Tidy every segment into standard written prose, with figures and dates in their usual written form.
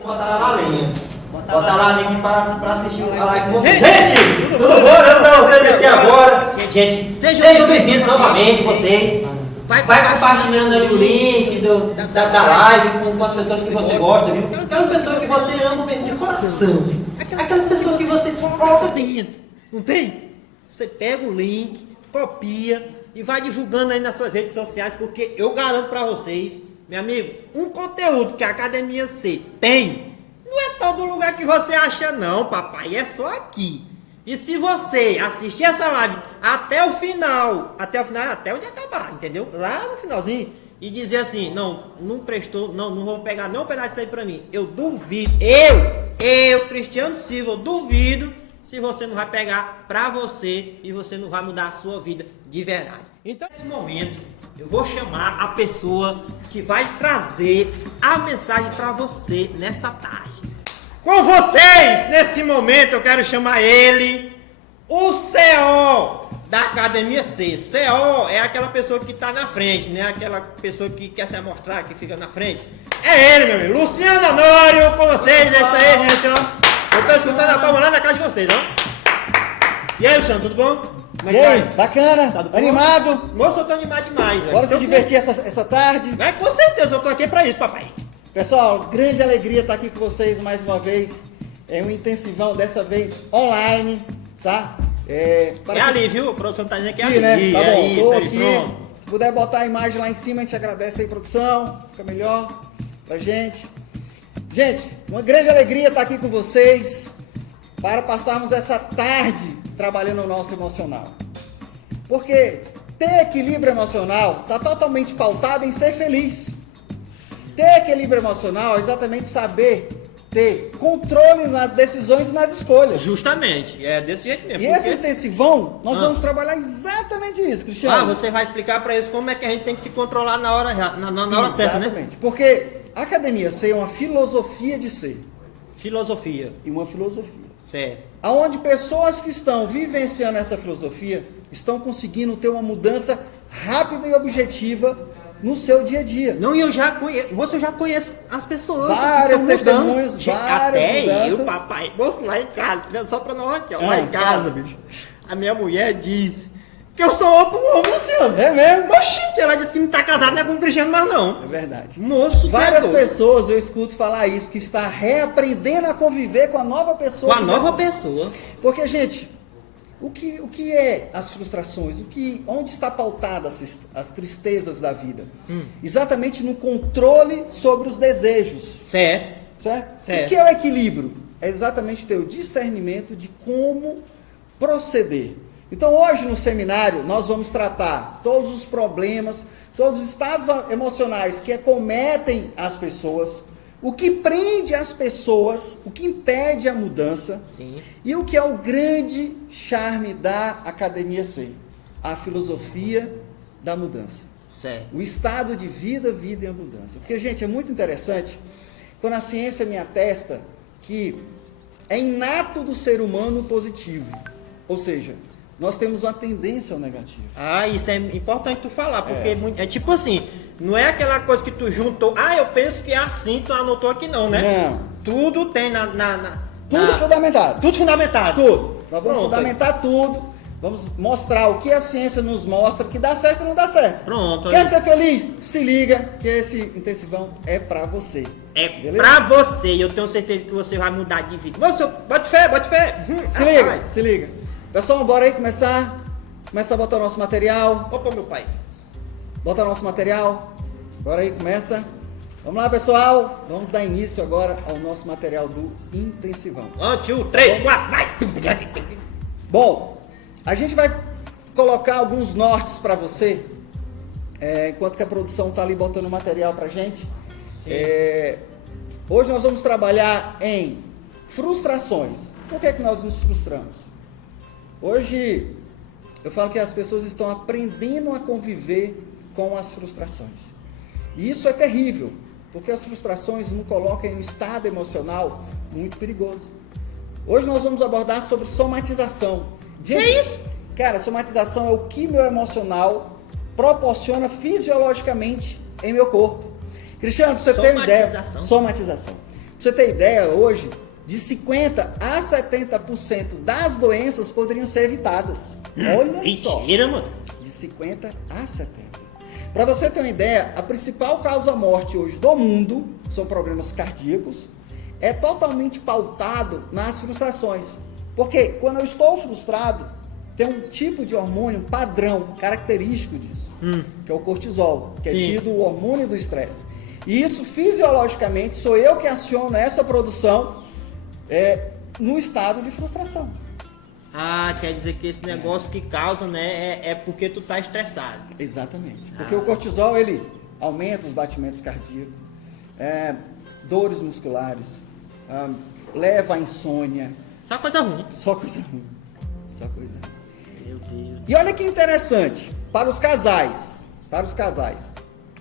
botaram a lenha. Botaram a lenha pra assistir a live com vocês. Gente, tudo bom? Olhando pra vocês aqui agora. Gente, sejam bem-vindos novamente, vocês. Vai compartilhando ali o link da live com as pessoas que você gosta, viu? Aquelas pessoas que você ama de coração. Aquelas pessoas que você coloca dentro. Não tem? Você pega o link, copia e vai divulgando aí nas suas redes sociais, porque eu garanto pra vocês, meu amigo, um conteúdo que a Academia C tem, não é todo lugar que você acha não, papai, é só aqui. E se você assistir essa live até o final, até onde acabar, entendeu? Lá no finalzinho, e dizer assim, não prestou, não vou pegar nenhum pedaço disso aí pra mim. Eu duvido, eu, Cristiano Silva, eu duvido se você não vai pegar pra você e você não vai mudar a sua vida de verdade. Então, nesse momento, eu vou chamar a pessoa que vai trazer a mensagem pra você nessa tarde. Com vocês, nesse momento, eu quero chamar ele, o CO da Academia C. CO é aquela pessoa que tá na frente, né? Aquela pessoa que quer se amostrar, que fica na frente. É ele, meu amigo, Luciano Honório, com vocês, é isso aí, gente, ó. Eu tô escutando a palma lá na casa de vocês, ó. E aí, Luciano, tudo bom? E aí, bacana, tá animado? Moço, eu tô animado demais, velho. Bora se divertir essa tarde? É, com certeza, eu tô aqui pra isso, papai. Pessoal, grande alegria estar aqui com vocês mais uma vez. É um intensivão, dessa vez online, tá? Ali, viu? A produção tá dizendo que é aqui, ali. Né? Tá bom, isso, tô aí, aqui. pronto. Se puder botar a imagem lá em cima, a gente agradece aí, produção. Fica melhor pra gente. Gente, uma grande alegria estar aqui com vocês para passarmos essa tarde trabalhando o nosso emocional. Porque ter equilíbrio emocional está totalmente pautado em ser feliz. Ter equilíbrio emocional é exatamente saber ter controle nas decisões e nas escolhas. Justamente, é desse jeito mesmo. E esse intensivão, nós vamos trabalhar exatamente isso, Cristiano. Você vai explicar para eles como é que a gente tem que se controlar na hora certa, né? Exatamente, porque a Academia C é uma filosofia de ser. Filosofia. E uma filosofia. Certo. Onde pessoas que estão vivenciando essa filosofia estão conseguindo ter uma mudança rápida e objetiva no seu dia a dia. Não, e eu já conheço, você já conhece as pessoas. Várias testemunhas, até mudanças. eu, papai, moço, lá em casa, só pra nós aqui, ó, lá em casa, bicho. A minha mulher disse que eu sou outro homem, Luciano. É mesmo? Oxente, ela disse que não tá casada, não é com o Cristiano mais não. É verdade. Moço, várias pessoas eu escuto falar isso, que está reaprendendo a conviver com a nova pessoa. Com a nova pessoa. Porque, gente, o que é as frustrações? Onde está pautada as tristezas da vida? Exatamente no controle sobre os desejos. Certo. O que é o equilíbrio? É exatamente ter o discernimento de como proceder. Então hoje no seminário nós vamos tratar todos os problemas, todos os estados emocionais que acometem as pessoas, o que prende as pessoas, o que impede a mudança. Sim. E o que é o grande charme da Academia C? A filosofia da mudança. Certo. O estado de vida, vida e a mudança. Porque, gente, é muito interessante quando a ciência me atesta que é inato do ser humano positivo. Ou seja, nós temos uma tendência ao negativo. Isso é importante tu falar, porque é tipo assim, não é aquela coisa que tu juntou, eu penso que é assim, tu anotou aqui não, né? Não. Tudo tem Tudo fundamentado. Tudo fundamentado. Tudo. Nós vamos fundamentar tudo, vamos mostrar o que a ciência nos mostra, que dá certo e não dá certo. Pronto. Quer ser feliz? Se liga que esse intensivão é pra você. Beleza? Pra você, e eu tenho certeza que você vai mudar de vida. Moço, bote fé. Se liga. Pessoal, bora aí começar a botar o nosso material. Opa, meu pai. Bota o nosso material. Bora aí, começa. Vamos lá, pessoal. Vamos dar início agora ao nosso material do intensivão. 1, 2, 3, 4, vai! Bom, a gente vai colocar alguns nortes para você, enquanto que a produção está ali botando o material pra gente. Hoje nós vamos trabalhar em frustrações. Por que nós nos frustramos? Hoje eu falo que as pessoas estão aprendendo a conviver com as frustrações. E isso é terrível, porque as frustrações nos colocam em um estado emocional muito perigoso. Hoje nós vamos abordar sobre somatização. Gente, que é isso? Cara, somatização é o que meu emocional proporciona fisiologicamente em meu corpo. Cristiano, pra você ter uma ideia, somatização. você ter ideia, hoje, de 50% a 70% das doenças poderiam ser evitadas. Olha só. Mentira, moço. De 50% a 70%. Para você ter uma ideia, a principal causa-morte hoje do mundo são problemas cardíacos. É totalmente pautado nas frustrações. Porque quando eu estou frustrado, tem um tipo de hormônio padrão, característico disso, que é o cortisol, que é tido o hormônio do estresse. E isso, fisiologicamente, sou eu que aciono essa produção no estado de frustração. Ah, quer dizer que esse negócio que causa, né, é porque tu tá estressado. Exatamente. Porque o cortisol, ele aumenta os batimentos cardíacos, dores musculares, leva à insônia. Só coisa ruim. Só coisa ruim. Só coisa ruim. Meu Deus. E olha que interessante, para os casais.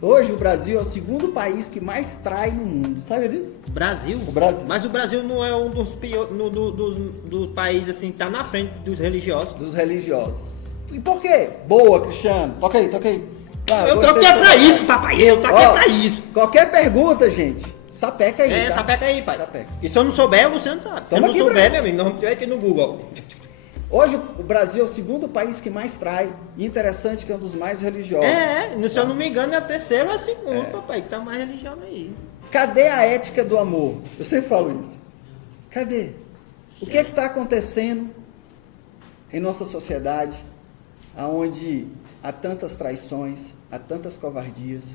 Hoje o Brasil é o segundo país que mais trai no mundo. Sabe disso? Brasil? O Brasil. Mas o Brasil não é um dos piores, dos países assim, tá na frente dos religiosos. Dos religiosos. E por quê? Boa, Cristiano. Toca aí. Eu tô aqui pra isso, papai. Eu tô aqui pra isso. Qualquer pergunta, gente, sapeca aí. Tá? Sapeca aí, pai. Sapeca. E se eu não souber, você não sabe. Se eu não souber, meu amigo, nós vamos ter aqui no Google. Hoje o Brasil é o segundo país que mais trai. E interessante que é um dos mais religiosos. Se eu não me engano, é o terceiro ou é o segundo, papai, que tá mais religioso aí. Cadê a ética do amor? Eu sempre falo isso. Cadê? O que está acontecendo em nossa sociedade, onde há tantas traições, há tantas covardias?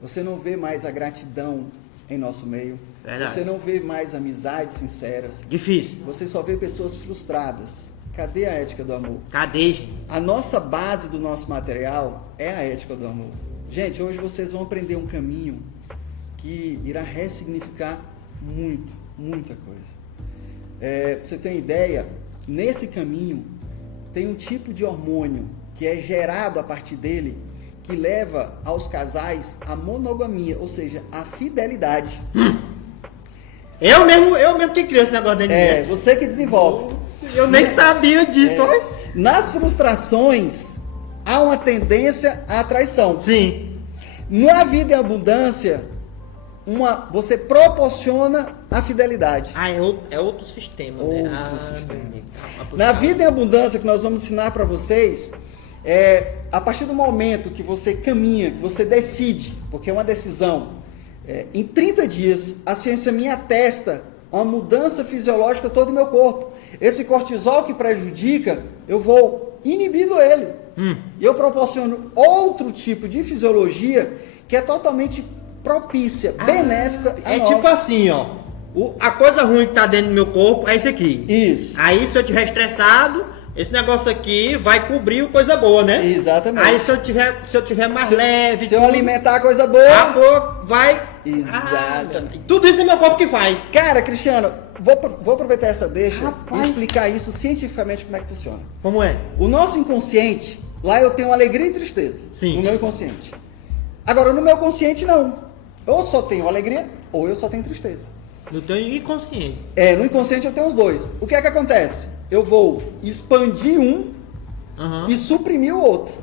Você não vê mais a gratidão em nosso meio. Verdade. Você não vê mais amizades sinceras. Difícil. Você só vê pessoas frustradas. Cadê a ética do amor? Cadê, gente? A nossa base do nosso material é a ética do amor. Gente, hoje vocês vão aprender um caminho que irá ressignificar muita coisa. Pra você ter uma ideia, nesse caminho tem um tipo de hormônio que é gerado a partir dele, que leva aos casais a monogamia, ou seja, a fidelidade. Eu mesmo que criei esse negócio dentro de mim. Você que desenvolve. Eu nem sabia disso. Nas frustrações, há uma tendência à traição. Sim. Na vida em abundância, você proporciona a fidelidade. É outro sistema, né? Sistema. Meu amigo. Na vida em abundância que nós vamos ensinar para vocês, a partir do momento que você caminha, que você decide, porque é uma decisão, em 30 dias, a ciência me atesta uma mudança fisiológica todo o meu corpo. Esse cortisol que prejudica, eu vou inibindo ele. E eu proporciono outro tipo de fisiologia que é totalmente propícia, benéfica a nós. Tipo assim, ó. A coisa ruim que tá dentro do meu corpo é isso aqui. Isso. Aí se eu tiver estressado, esse negócio aqui vai cobrir coisa boa, né? Exatamente. Aí se eu tiver mais leve, se eu alimentar coisa boa, a boa vai. Exatamente. Tudo isso é meu corpo que faz. Cara, Cristiano, vou aproveitar essa deixa e explicar isso cientificamente como é que funciona. Como é? O nosso inconsciente, lá eu tenho alegria e tristeza. Sim. No meu inconsciente. Agora, no meu consciente, não. Eu só tenho alegria ou eu só tenho tristeza. No teu inconsciente. No inconsciente eu tenho os dois. O que é que acontece? Eu vou expandir um e suprimir o outro.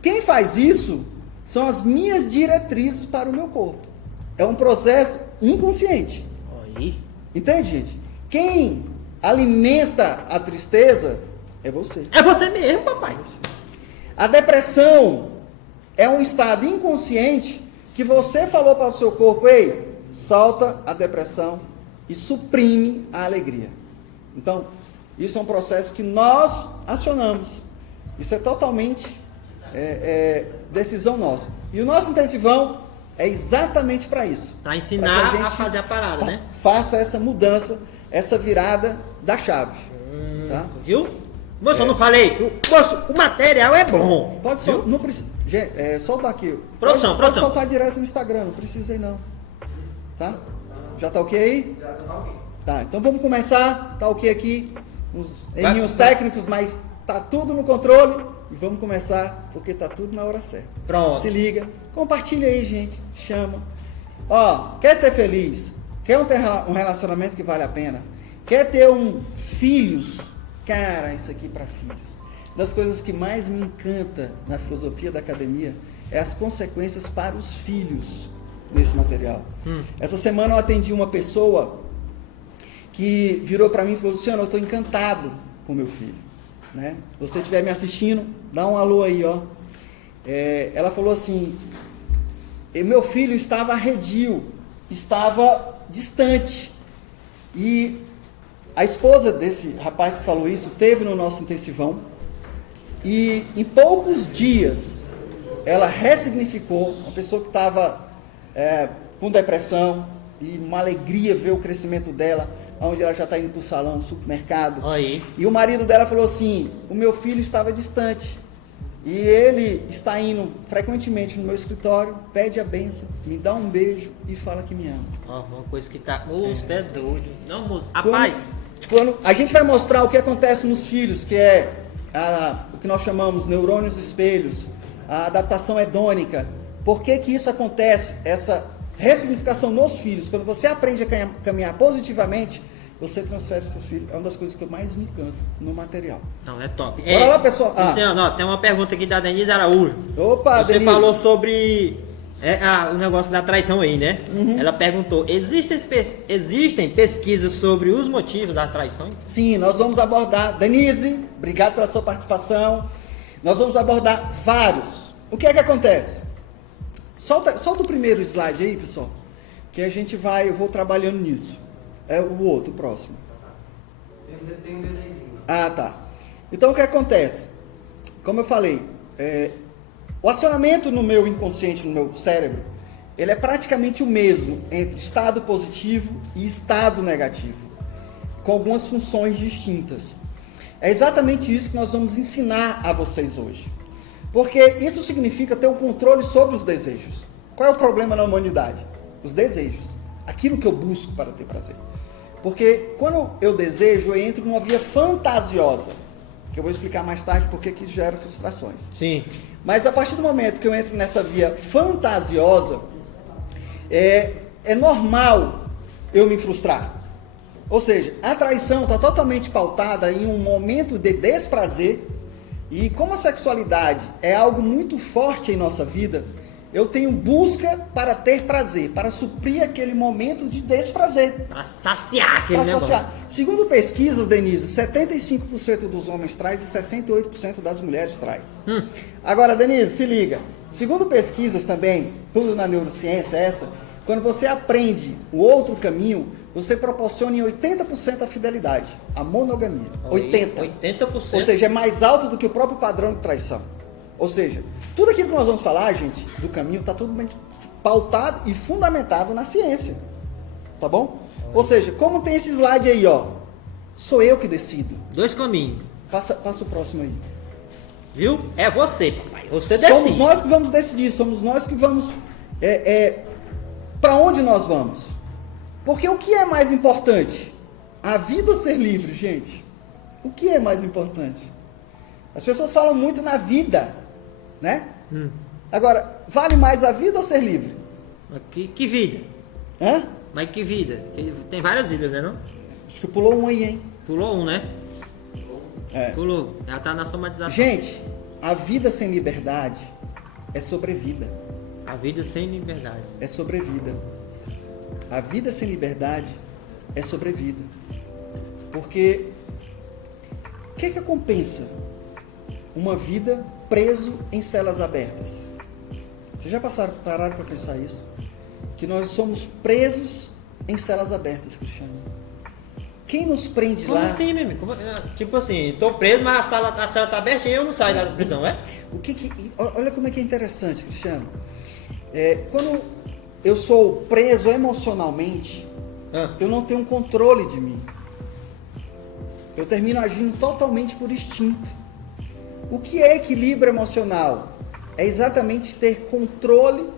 Quem faz isso são as minhas diretrizes para o meu corpo. É um processo inconsciente. Aí. Entende, gente? Quem alimenta a tristeza é você. É você mesmo, papai. A depressão é um estado inconsciente que você falou para o seu corpo: ei, solta a depressão e suprime a alegria. Então, isso é um processo que nós acionamos. Isso é totalmente decisão nossa. E o nosso intensivão é exatamente para isso. Para ensinar pra que a fazer a parada, né? Faça essa mudança, essa virada da chave. Tá? Viu? Moço, eu não falei que o material é bom. Pode soltar, não precisa. Soltar aqui. Produção. Pode soltar direto no Instagram, não precisa aí não. Tá? Já tá ok aí? Já tá ok. Tá, então vamos começar. Tá ok aqui. Uns errinhos técnicos, mas tá tudo no controle. E vamos começar, porque tá tudo na hora certa. Pronto. Se liga. Compartilha aí, gente. Chama. Quer ser feliz? Quer um relacionamento que vale a pena? Quer ter filhos? Cara, isso aqui para filhos. Das coisas que mais me encanta na filosofia da academia é as consequências para os filhos. nesse material. Essa semana eu atendi uma pessoa que virou para mim e falou: Luciano, eu estou encantado com meu filho. Né? Se você estiver me assistindo, dá um alô aí, ó. Ela falou assim: meu filho estava arredio, estava distante. E a esposa desse rapaz que falou isso teve no nosso intensivão. E em poucos dias ela ressignificou. Uma pessoa que estava com depressão, e uma alegria ver o crescimento dela, onde ela já está indo para o salão, supermercado. Aí. E o marido dela falou assim: o meu filho estava distante e ele está indo frequentemente no meu escritório, pede a bênção, me dá um beijo e fala que me ama. Uma coisa que tá... Moço, é doido. Não, moço. Rapaz... Quando a gente vai mostrar o que acontece nos filhos, que é o que nós chamamos neurônios espelhos, a adaptação hedônica. Por que que isso acontece? Essa ressignificação nos filhos. Quando você aprende a caminhar positivamente, você transfere para os filhos. É uma das coisas que eu mais me encanto no material. Não, é top. Bora lá, pessoal. Luciano, ó, tem uma pergunta aqui da Denise Araújo. Opa, Você Denise. falou sobre o negócio da traição aí, né? Ela perguntou: existem pesquisas sobre os motivos da traição? Sim, nós vamos abordar. Denise, obrigado pela sua participação. Nós vamos abordar vários. O que é que acontece? Solta o primeiro slide aí, pessoal, que a gente eu vou trabalhando nisso. O próximo. Tem um delayzinho. Ah, tá. Então o que acontece? Como eu falei, o acionamento no meu inconsciente, no meu cérebro, ele é praticamente o mesmo entre estado positivo e estado negativo, com algumas funções distintas. É exatamente isso que nós vamos ensinar a vocês hoje. Porque isso significa ter um controle sobre os desejos. Qual é o problema na humanidade? Os desejos. Aquilo que eu busco para ter prazer. Porque quando eu desejo, eu entro numa via fantasiosa. Que eu vou explicar mais tarde porque que isso gera frustrações. Sim. Mas a partir do momento que eu entro nessa via fantasiosa, é normal eu me frustrar. Ou seja, a traição está totalmente pautada em um momento de desprazer. E como a sexualidade é algo muito forte em nossa vida, eu tenho busca para ter prazer, para suprir aquele momento de desprazer. Para saciar aquele negócio. Segundo pesquisas, Denise, 75% dos homens traem e 68% das mulheres traem. Agora, Denise, se liga. Segundo pesquisas também, tudo na neurociência quando você aprende o outro caminho, você proporciona em 80% a fidelidade, a monogamia. 80%. Ou seja, é mais alto do que o próprio padrão de traição. Ou seja, tudo aquilo que nós vamos falar, gente, do caminho, está tudo bem pautado e fundamentado na ciência. Tá bom? Ou seja, como tem esse slide aí, ó, sou eu que decido. 2 caminhos. Passa o próximo aí. Viu? É você, papai. Você decide. Somos nós que vamos decidir, somos nós que vamos... para onde nós vamos? Porque o que é mais importante? A vida ser livre, gente. O que é mais importante? As pessoas falam muito na vida, né? Agora, vale mais a vida ou ser livre? Mas que vida? Hã? Mas que vida? Tem várias vidas, né, não? Acho que pulou um aí, hein? Pulou um, né? É. Pulou. Ela tá na somatização. Gente, a vida sem liberdade é sobrevida. A vida sem liberdade. É sobrevida. A vida sem liberdade é sobrevida. Porque o que compensa uma vida preso em celas abertas? Vocês já pararam para pensar isso? Que nós somos presos em celas abertas, Cristiano. Quem nos prende Como lá? assim, meu amigo? Tipo assim, tô preso, mas a cela tá aberta e eu não saio da prisão, é? Olha como é que é interessante, Cristiano. Quando eu sou preso emocionalmente, eu não tenho um controle de mim. Eu termino agindo totalmente por instinto. O que é equilíbrio emocional? É exatamente ter controle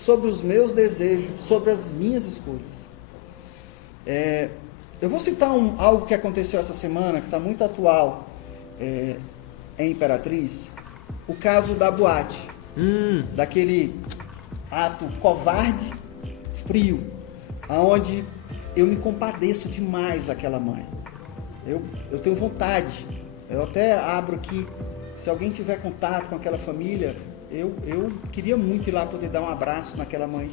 sobre os meus desejos, sobre as minhas escolhas. Eu vou citar algo que aconteceu essa semana, que está muito atual em Imperatriz. O caso da boate. Daquele ato covarde, frio, aonde eu me compadeço demais daquela mãe. Eu tenho vontade, eu até abro aqui, se alguém tiver contato com aquela família, eu queria muito ir lá poder dar um abraço naquela mãe,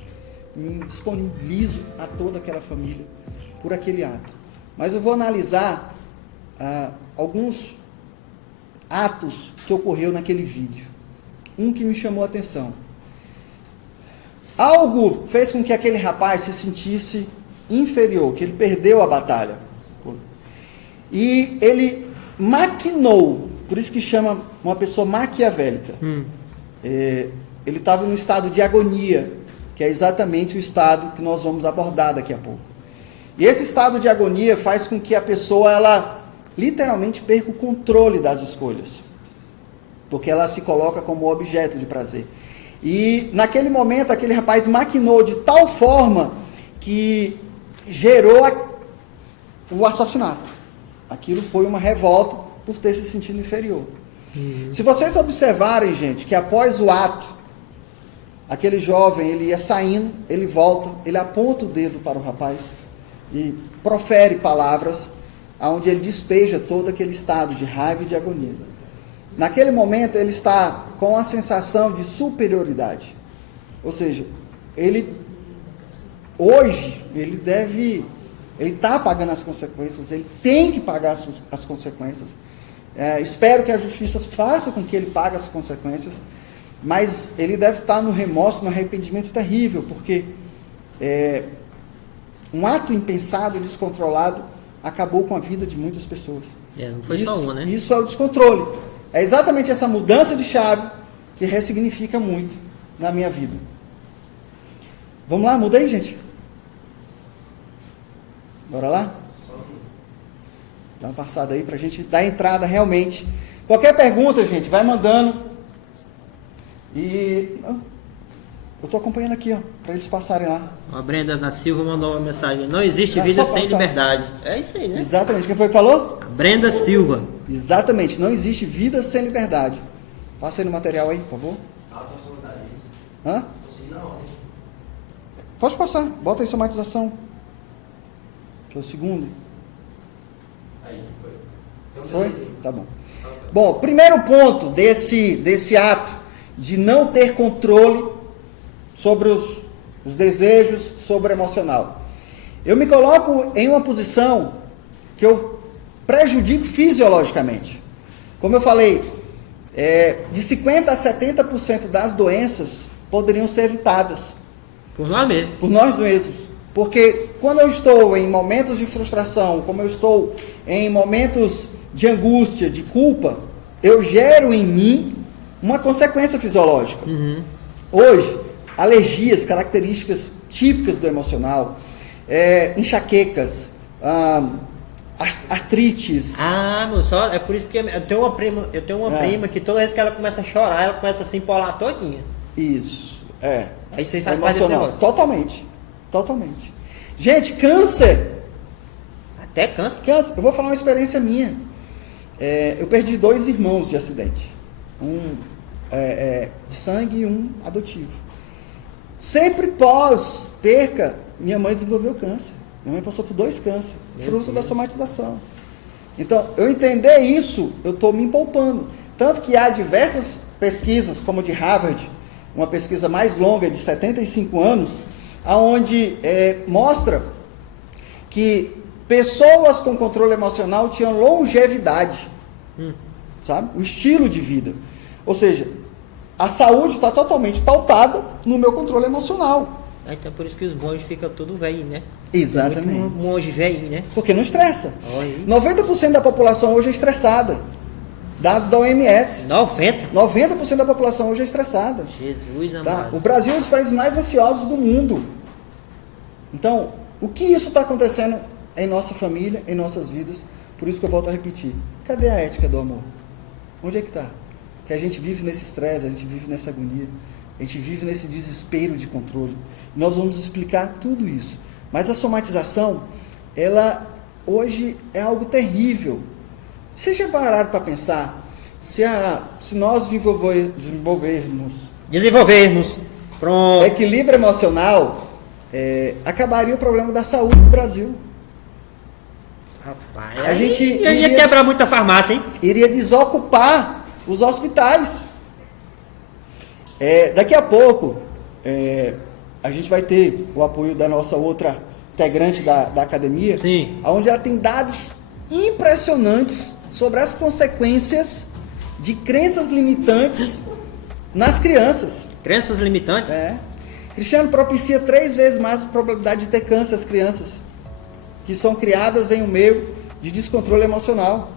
me disponibilizo a toda aquela família por aquele ato. Mas eu vou analisar alguns atos que ocorreu naquele vídeo. Um que me chamou a atenção. Algo fez com que aquele rapaz se sentisse inferior, que ele perdeu a batalha. E ele maquinou, por isso que chama uma pessoa maquiavélica. Ele estava num estado de agonia, que é exatamente o estado que nós vamos abordar daqui a pouco. E esse estado de agonia faz com que a pessoa, ela literalmente perca o controle das escolhas, porque ela se coloca como objeto de prazer. E naquele momento, aquele rapaz maquinou de tal forma que gerou o assassinato. Aquilo foi uma revolta por ter se sentido inferior. Se vocês observarem, gente, que após o ato, aquele jovem, ele ia saindo, ele volta, ele aponta o dedo para o rapaz e profere palavras onde ele despeja todo aquele estado de raiva e de agonia. Naquele momento, ele está com a sensação de superioridade. Ou seja, hoje, ele está pagando as consequências, ele tem que pagar as consequências. Espero que a justiça faça com que ele pague as consequências, mas ele deve estar no remorso, no arrependimento terrível, porque um ato impensado e descontrolado acabou com a vida de muitas pessoas. Não foi só uma, né? Isso é o descontrole. É exatamente essa mudança de chave que ressignifica muito na minha vida. Vamos lá, muda aí, gente. Bora lá? Dá uma passada aí pra gente dar entrada realmente. Qualquer pergunta, gente, vai mandando. E eu tô acompanhando aqui, ó, para eles passarem lá. A Brenda da Silva mandou uma mensagem: não existe vida sem liberdade. É isso aí, né? Exatamente. Quem foi que falou? A Brenda Silva. Exatamente. Não existe vida sem liberdade. Passa aí no material aí, por favor. Hã? Pode passar. Bota aí somatização. Que é o segundo. Aí, foi. Foi? Tá bom. Bom, primeiro ponto desse ato de não ter controle sobre os desejos, sobre o emocional. Eu me coloco em uma posição que eu prejudico fisiologicamente. Como eu falei, de 50% a 70% das doenças poderiam ser evitadas. Por nós mesmos. Por nós mesmos. Porque quando eu estou em momentos de frustração, como eu estou em momentos de angústia, de culpa, eu gero em mim uma consequência fisiológica. Hoje, alergias, características típicas do emocional, enxaquecas, artrites. Meu, só é por isso que eu tenho uma prima que toda vez que ela começa a chorar, ela começa a se empolar todinha. Isso, Aí você faz parte desse negócio. Totalmente. Gente, câncer. Até câncer. Eu vou falar uma experiência minha. Eu perdi 2 irmãos de acidente. Um de sangue e um adotivo. Sempre pós perca, minha mãe desenvolveu câncer. Minha mãe passou por 2 cânceres, fruto da somatização. Então, eu entender isso, eu estou me poupando. Tanto que há diversas pesquisas, como de Harvard, uma pesquisa mais longa, de 75 anos, onde mostra que pessoas com controle emocional tinham longevidade, sabe? O estilo de vida. Ou seja, a saúde está totalmente pautada no meu controle emocional. Então por isso que os monges ficam tudo velho, né? Exatamente. Muito monge velho, né? Porque não estressa. Oi. 90% da população hoje é estressada. Dados da OMS. 90% da população hoje é estressada. Jesus amado. Tá? O Brasil é um dos países mais ansiosos do mundo. Então, o que isso está acontecendo em nossa família, em nossas vidas? Por isso que eu volto a repetir. Cadê a ética do amor? Onde é que está? Que a gente vive nesse estresse, a gente vive nessa agonia, a gente vive nesse desespero de controle. Nós vamos explicar tudo isso. Mas a somatização, ela hoje é algo terrível. Vocês já pararam para pensar se nós desenvolvermos Pronto. equilíbrio emocional, acabaria o problema da saúde do Brasil. Rapaz, A gente ia quebrar muita farmácia, hein? Iria desocupar os hospitais. Daqui a pouco, a gente vai ter o apoio da nossa outra integrante da academia, Sim. onde ela tem dados impressionantes sobre as consequências de crenças limitantes nas crianças. Crenças limitantes? Cristiano propicia 3 vezes mais a probabilidade de ter câncer às crianças que são criadas em um meio de descontrole emocional.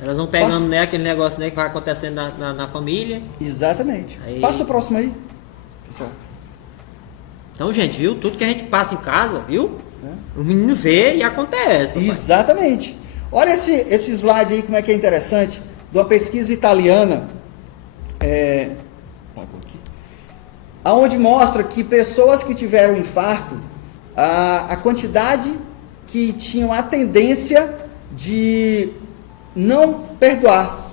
Elas vão pegando, né, aquele negócio, né, que vai acontecendo na família. Exatamente. Aí... Passa o próximo aí, pessoal. Então, gente, viu? Tudo que a gente passa em casa, viu? O menino vê e acontece. Papai. Exatamente. Olha esse slide aí, como é que é interessante, de uma pesquisa italiana, aonde mostra que pessoas que tiveram infarto, a quantidade que tinham a tendência de não perdoar.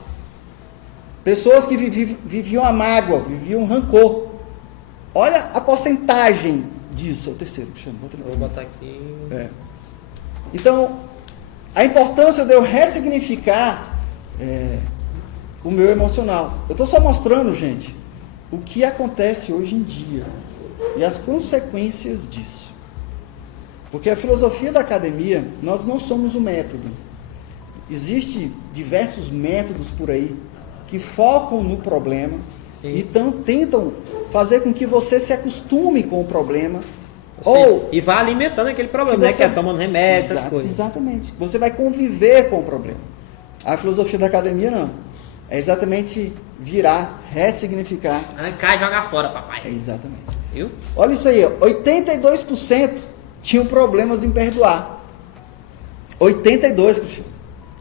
Pessoas que viviam a mágoa, viviam rancor. Olha a porcentagem disso. É o terceiro, Cristiano. Vou botar aqui. Então, a importância de eu ressignificar o meu emocional. Eu estou só mostrando, gente, o que acontece hoje em dia e as consequências disso. Porque a filosofia da academia, nós não somos o método. Existem diversos métodos por aí que focam no problema. Sim. E tentam fazer com que você se acostume com o problema. E vá alimentando aquele problema, né? Que é tomando remédio, essas coisas. Exatamente. Você vai conviver com o problema. A filosofia da academia não. É exatamente virar, ressignificar. Cai e jogar fora, papai. Exatamente. Viu? Olha isso aí, 82% tinham problemas em perdoar. 82%, Cristiano.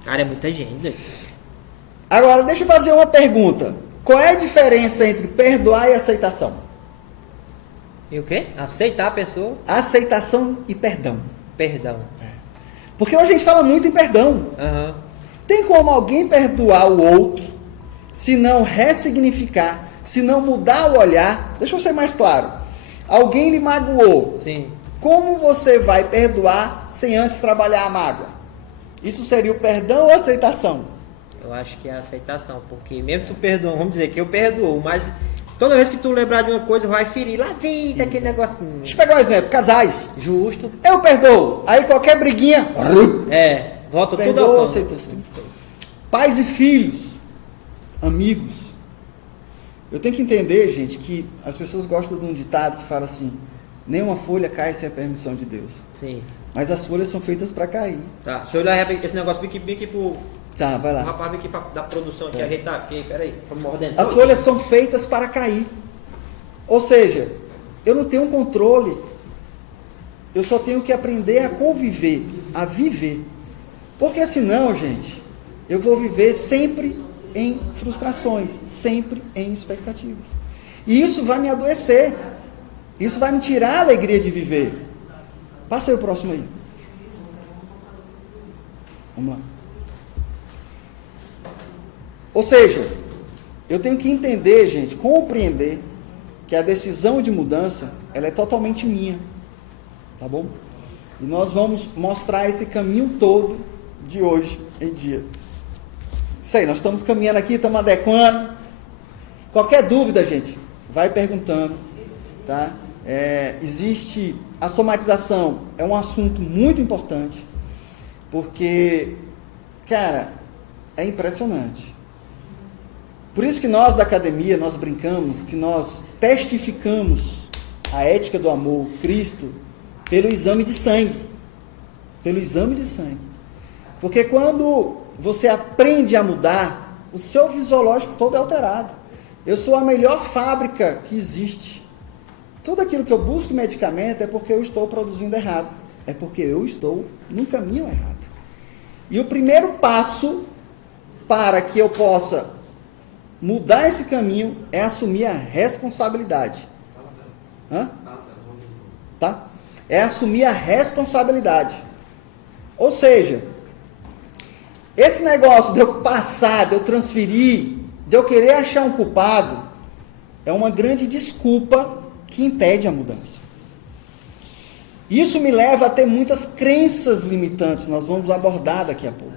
Cara, é muita gente. Agora, deixa eu fazer uma pergunta. Qual é a diferença entre perdoar e aceitação? E o quê? Aceitar a pessoa? Aceitação e perdão. Perdão. Porque hoje a gente fala muito em perdão. Uhum. Tem como alguém perdoar o outro se não ressignificar, se não mudar o olhar? Deixa eu ser mais claro. Alguém lhe magoou. Sim. Como você vai perdoar sem antes trabalhar a mágoa? Isso seria o perdão ou a aceitação? Eu acho que é a aceitação, porque mesmo tu perdoa, vamos dizer que eu perdoo, mas toda vez que tu lembrar de uma coisa, vai ferir lá dentro aquele negocinho. Deixa eu pegar um exemplo, casais. Justo. Eu perdoo, aí qualquer briguinha... volta perdoa, tudo ao aceitação. Pais e filhos, amigos. Eu tenho que entender, gente, que as pessoas gostam de um ditado que fala assim, nenhuma folha cai sem a permissão de Deus. Sim. Mas as folhas são feitas para cair. Tá, deixa eu olhar esse negócio bem aqui pro... Tá, vai lá. O rapaz aqui da produção aqui, ajeitar aqui, peraí, mordendo. As folhas são feitas para cair. Ou seja, eu não tenho um controle. Eu só tenho que aprender a conviver, a viver. Porque senão, gente, eu vou viver sempre em frustrações, sempre em expectativas. E isso vai me adoecer. Isso vai me tirar a alegria de viver. Passa aí o próximo aí. Vamos lá. Ou seja, eu tenho que entender, gente, compreender que a decisão de mudança, ela é totalmente minha. Tá bom? E nós vamos mostrar esse caminho todo de hoje em dia. Isso aí, nós estamos caminhando aqui, estamos adequando. Qualquer dúvida, gente, vai perguntando, tá? Existe a somatização, é um assunto muito importante, porque, cara, é impressionante. Por isso que nós da academia, nós brincamos, que nós testificamos a ética do amor, Cristo, pelo exame de sangue. Pelo exame de sangue. Porque quando você aprende a mudar, o seu fisiológico todo é alterado. Eu sou a melhor fábrica que existe. Tudo aquilo que eu busco medicamento é porque eu estou produzindo errado. É porque eu estou no caminho errado. E o primeiro passo para que eu possa mudar esse caminho é assumir a responsabilidade. Tá? É assumir a responsabilidade. Ou seja, esse negócio de eu passar, de eu transferir, de eu querer achar um culpado, é uma grande desculpa que impede a mudança. Isso me leva a ter muitas crenças limitantes, nós vamos abordar daqui a pouco.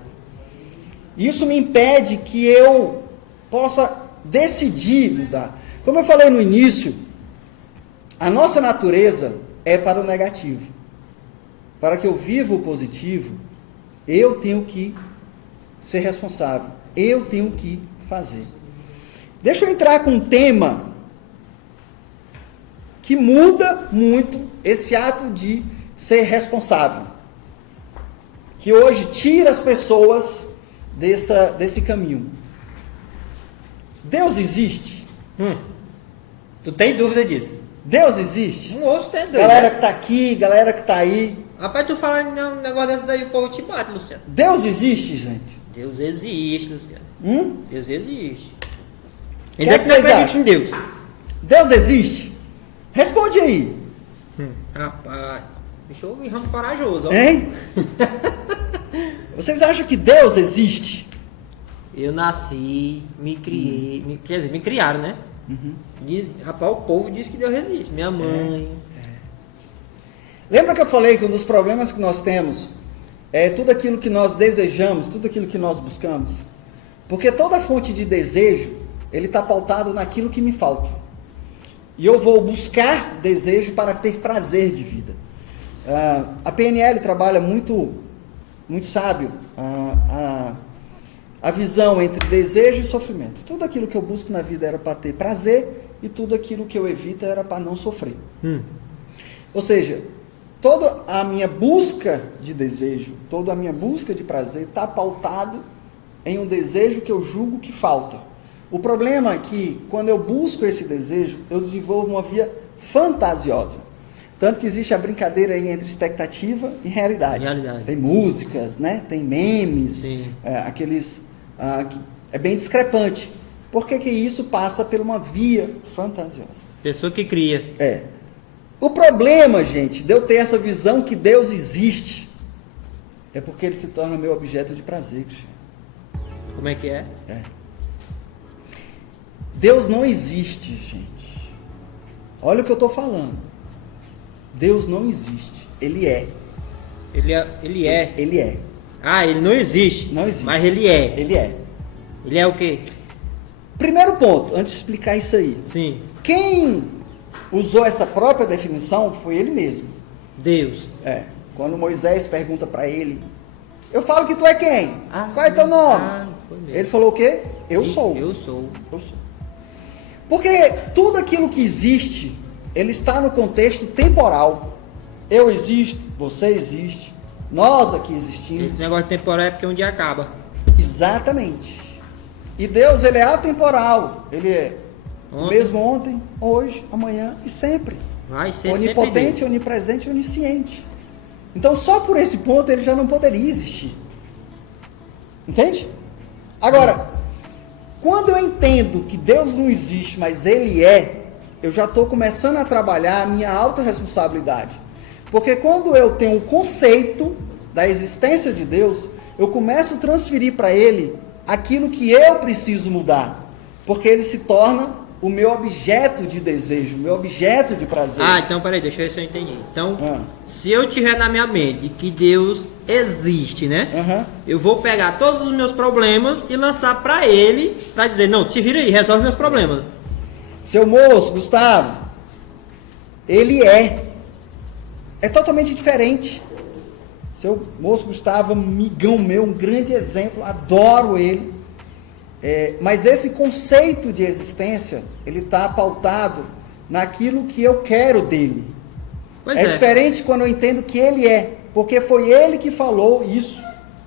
Isso me impede que eu possa decidir mudar. Como eu falei no início, A nossa natureza é para o negativo. Para que eu viva o positivo, eu tenho que ser responsável. Eu tenho que fazer. Deixa eu entrar com um tema que muda muito esse ato de ser responsável. Que hoje tira as pessoas desse caminho. Deus existe? Tu tem dúvida disso? Deus existe? Um osso tem dúvida. Galera que tá aqui, galera que tá aí. Rapaz, tu fala um negócio desse daí, o povo te bate, Luciano. Deus existe, gente? Deus existe, Luciano. Deus existe. Que Eles é que não vocês acreditam acham? em Deus. Deus existe? Responde aí. Rapaz, deixa eu ir ramo corajoso, ó. Hein? Vocês acham que Deus existe? Eu nasci, me criei, quer dizer, me criaram, né? Rapaz, o povo diz que Deus existe. Minha mãe. Lembra que eu falei que um dos problemas que nós temos é tudo aquilo que nós desejamos, tudo aquilo que nós buscamos? Porque toda fonte de desejo, ele está pautado naquilo que me falta. E eu vou buscar desejo para ter prazer de vida. A PNL trabalha muito sábio a visão entre desejo e sofrimento. Tudo aquilo que eu busco na vida era para ter prazer e tudo aquilo que eu evito era para não sofrer. Ou seja, toda a minha busca de desejo, toda a minha busca de prazer está pautado em um desejo que eu julgo que falta. O problema é que quando eu busco esse desejo, eu desenvolvo uma via fantasiosa. Tanto que existe a brincadeira aí entre expectativa e realidade. Tem músicas, né? Tem memes, aqueles... é bem discrepante. Por que isso passa por uma via fantasiosa? Pessoa que cria. O problema, gente, de eu ter essa visão que Deus existe, é porque ele se torna meu objeto de prazer, Cristiano. Como é que é? Deus não existe, gente. Olha o que eu estou falando. Deus não existe. Ele é. Ele é. Ele é. Ah, ele não existe. Não existe. Mas ele é. Ele é. Ele é o quê? Primeiro ponto, antes de explicar isso aí. Sim. Quem usou essa própria definição foi ele mesmo. Deus. Quando Moisés pergunta para ele, eu falo que tu é quem? Qual é teu nome? Ele falou o quê? Eu sou. Eu sou. Porque tudo aquilo que existe, ele está no contexto temporal. Eu existo, você existe, nós aqui existimos. Esse negócio temporal é porque um dia acaba. Exatamente. E Deus, ele é atemporal. Ele é mesmo ontem, hoje, amanhã e sempre. Vai ser onipotente, sempre onipresente e onisciente. Então, só por esse ponto, ele já não poderia existir. Entende? Agora, quando eu entendo que Deus não existe, mas ele é, eu já estou começando a trabalhar a minha autorresponsabilidade. Porque quando eu tenho um conceito da existência de Deus, eu começo a transferir para ele aquilo que eu preciso mudar. Porque ele se torna o meu objeto de desejo, o meu objeto de prazer. Então peraí, deixa eu ver se eu entendi. Então, se eu tiver na minha mente que Deus existe, né? Eu vou pegar todos os meus problemas e lançar para ele, para dizer, não, se vira aí, resolve meus problemas. Seu moço, Gustavo, ele é totalmente diferente. Seu moço Gustavo, amigão meu, um grande exemplo, adoro ele. Mas esse conceito de existência, ele está pautado naquilo que eu quero dele. É diferente quando eu entendo que ele é, porque foi ele que falou isso,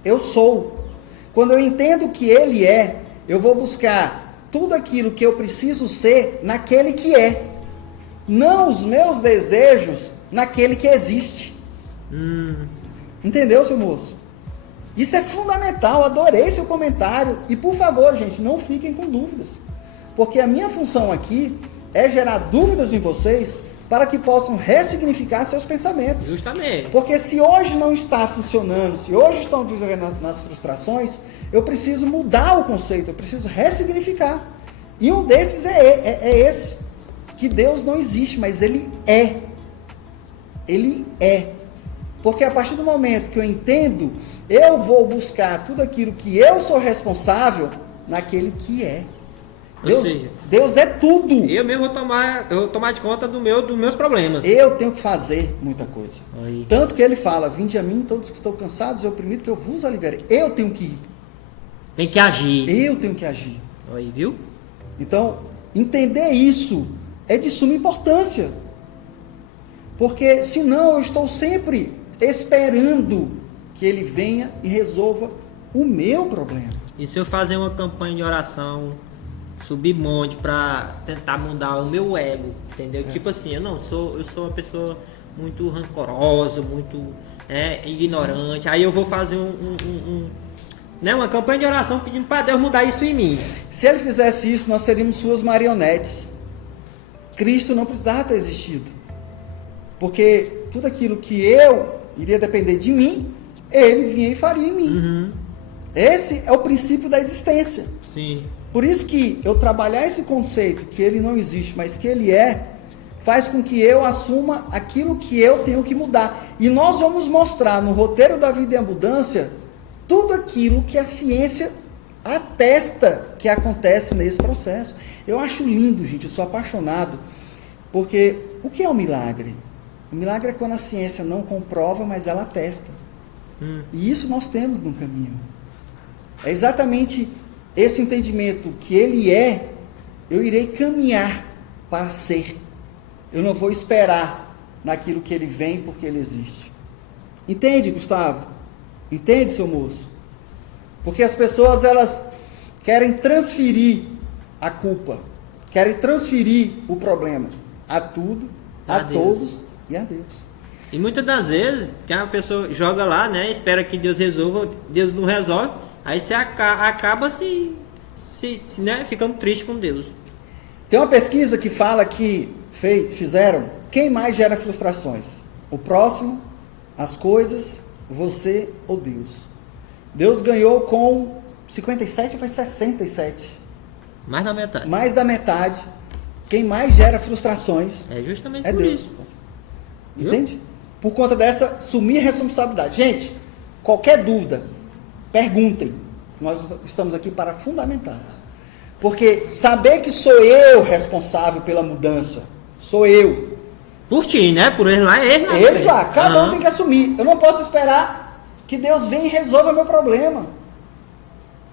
eu sou. Quando eu entendo que ele é, eu vou buscar tudo aquilo que eu preciso ser naquele que é, não os meus desejos naquele que existe. Entendeu, seu moço? Isso é fundamental, adorei seu comentário. E por favor, gente, não fiquem com dúvidas. Porque a minha função aqui é gerar dúvidas em vocês para que possam ressignificar seus pensamentos. Justamente. Porque se hoje não está funcionando, se hoje estão vivendo nas frustrações, eu preciso mudar o conceito, eu preciso ressignificar. E um desses é esse, que Deus não existe, mas Ele é. Ele é. Porque a partir do momento que eu entendo, eu vou buscar tudo aquilo que eu sou responsável naquele que é. Ou seja, Deus é tudo. eu mesmo vou tomar de conta dos meus problemas. Eu tenho que fazer muita coisa. Aí. Tanto que ele fala, vinde a mim todos que estão cansados e oprimidos, que eu vos aliviarei. Eu tenho que ir. Tem que agir. Eu tenho que agir. Aí, viu? Então, entender isso é de suma importância. Porque senão eu estou sempre esperando que ele venha e resolva o meu problema. E se eu fazer uma campanha de oração, subir monte pra tentar mudar o meu ego, entendeu? Tipo assim, eu sou uma pessoa muito rancorosa, muito ignorante. Aí eu vou fazer uma campanha de oração pedindo para Deus mudar isso em mim. Se ele fizesse isso, nós seríamos suas marionetes. Cristo não precisava ter existido. Porque tudo aquilo que eu iria depender de mim, ele vinha e faria em mim. Uhum. Esse é o princípio da existência. Sim. Por isso que eu trabalhar esse conceito que ele não existe, mas que ele é, faz com que eu assuma aquilo que eu tenho que mudar. E nós vamos mostrar no roteiro da vida em abundância tudo aquilo que a ciência atesta que acontece nesse processo. Eu acho lindo, gente, eu sou apaixonado, porque o que é um milagre? O milagre é quando a ciência não comprova, mas ela atesta. E isso nós temos no caminho. É exatamente esse entendimento que ele é, eu irei caminhar para ser. Eu não vou esperar naquilo que ele vem, porque ele existe. Entende, Gustavo? Entende, seu moço? Porque as pessoas, elas querem transferir a culpa, querem transferir o problema a tudo, a todos e a Deus. E muitas das vezes, que a pessoa joga lá, né, espera que Deus resolva, Deus não resolve, aí você acaba ficando triste com Deus. Tem uma pesquisa que fala que fizeram, quem mais gera frustrações? O próximo, as coisas, você ou Deus? Deus ganhou com 57 ou foi 67? Mais da metade. Mais da metade. Quem mais gera frustrações É justamente é por Deus. isso. Entende? Por conta dessa sumir responsabilidade. Gente, qualquer dúvida, perguntem. Nós estamos aqui para fundamentá-las. Porque saber que sou eu responsável pela mudança, sou eu. Por ti, né? Por ele lá, ele lá. Eles lá, cada um tem que assumir. Eu não posso esperar que Deus venha e resolva meu problema.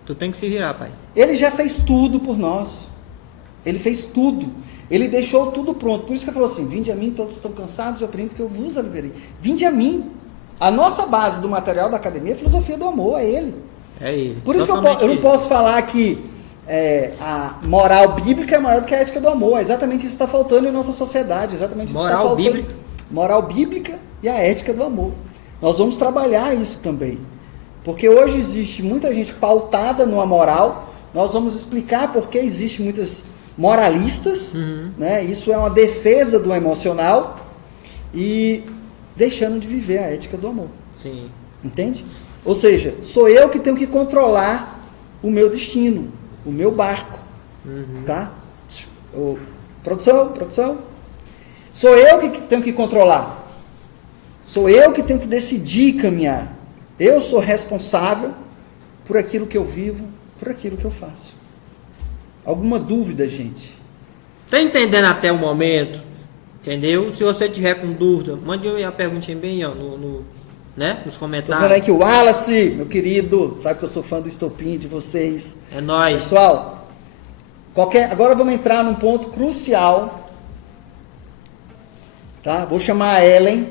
Tu tem que se virar, pai. Ele já fez tudo por nós. Ele fez tudo. Ele deixou tudo pronto. Por isso que ele falou assim, vinde a mim, todos estão cansados e oprimidos, que eu vos aliviarei. Vinde a mim. A nossa base do material da academia é a filosofia do amor, é ele. É ele. Por isso que eu não posso falar que a moral bíblica é maior do que a ética do amor. É exatamente isso que está faltando em nossa sociedade. Exatamente isso que está faltando. Bíblica. Moral bíblica e a ética do amor. Nós vamos trabalhar isso também. Porque hoje existe muita gente pautada numa moral. Nós vamos explicar por que existe muitas moralistas. Né? Isso é uma defesa do emocional e deixando de viver a ética do amor. Sim. Entende? Ou seja, sou eu que tenho que controlar o meu destino, o meu barco. Tá? Produção. Sou eu que tenho que controlar. Sou eu que tenho que decidir caminhar. Eu sou responsável por aquilo que eu vivo, por aquilo que eu faço. Alguma dúvida, gente? Tá entendendo até o momento? Entendeu? Se você tiver com dúvida, mande a perguntinha bem ó, né? Nos Tô comentários. vendo aí que o Wallace, meu querido, sabe que eu sou fã do Estopim de vocês. É nóis. Pessoal, agora vamos entrar num ponto crucial. Tá? Vou chamar a Ellen.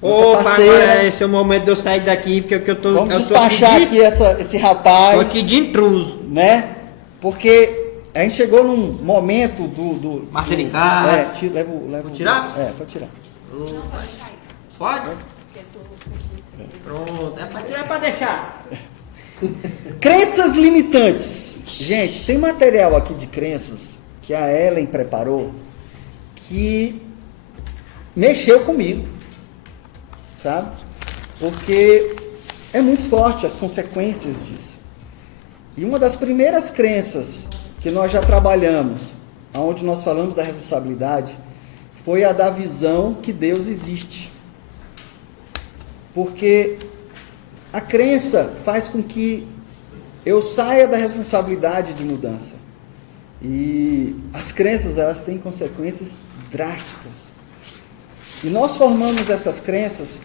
Opa, parceira. agora esse é o momento de eu sair daqui, porque eu tô. Vamos despachar aqui esse rapaz. Tô aqui de intruso. Né? Porque a gente chegou num momento do Martiricar. Leva Vou tirar? Pode tirar. Pode? Pronto. É pra tirar, é pra deixar. Crenças limitantes. Gente, tem material aqui de crenças que a Ellen preparou que mexeu comigo, sabe? Porque é muito forte as consequências disso. E uma das primeiras crenças que nós já trabalhamos, onde nós falamos da responsabilidade, foi a da visão que Deus existe. Porque a crença faz com que eu saia da responsabilidade de mudança. E as crenças, elas têm consequências drásticas. E nós formamos essas crenças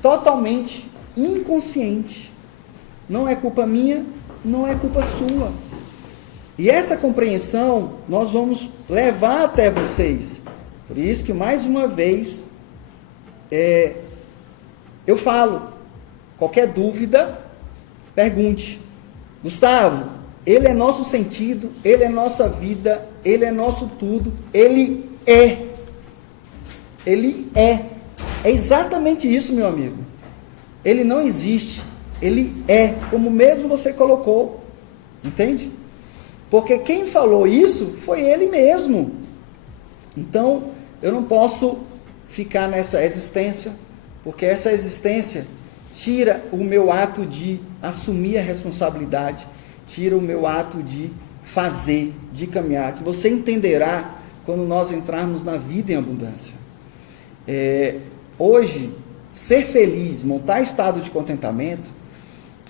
totalmente inconsciente. Não é culpa minha, não é culpa sua. E essa compreensão nós vamos levar até vocês. Por isso que, mais uma vez, eu falo, qualquer dúvida, pergunte. Gustavo, ele é nosso sentido, ele é nossa vida, ele é nosso tudo, ele é. Ele é. É exatamente isso, meu amigo. Ele não existe, ele é, como mesmo você colocou. Entende? Porque quem falou isso foi ele mesmo. Então, eu não posso ficar nessa existência, porque essa existência tira o meu ato de assumir a responsabilidade, tira o meu ato de fazer, de caminhar, que você entenderá quando nós entrarmos na vida em abundância. Hoje, ser feliz, montar estado de contentamento,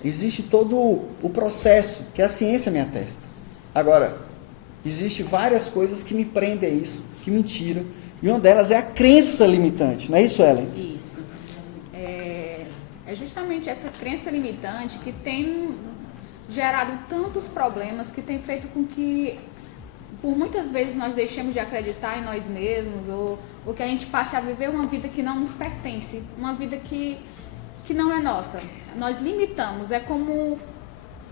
existe todo o processo que a ciência me atesta. Agora, existem várias coisas que me prendem a isso, que me tiram, e uma delas é a crença limitante, não é isso, Ellen? Isso. É justamente essa crença limitante que tem gerado tantos problemas, que tem feito com que, por muitas vezes, nós deixemos de acreditar em nós mesmos, ou que a gente passe a viver uma vida que não nos pertence, uma vida que não é nossa. Nós limitamos, é como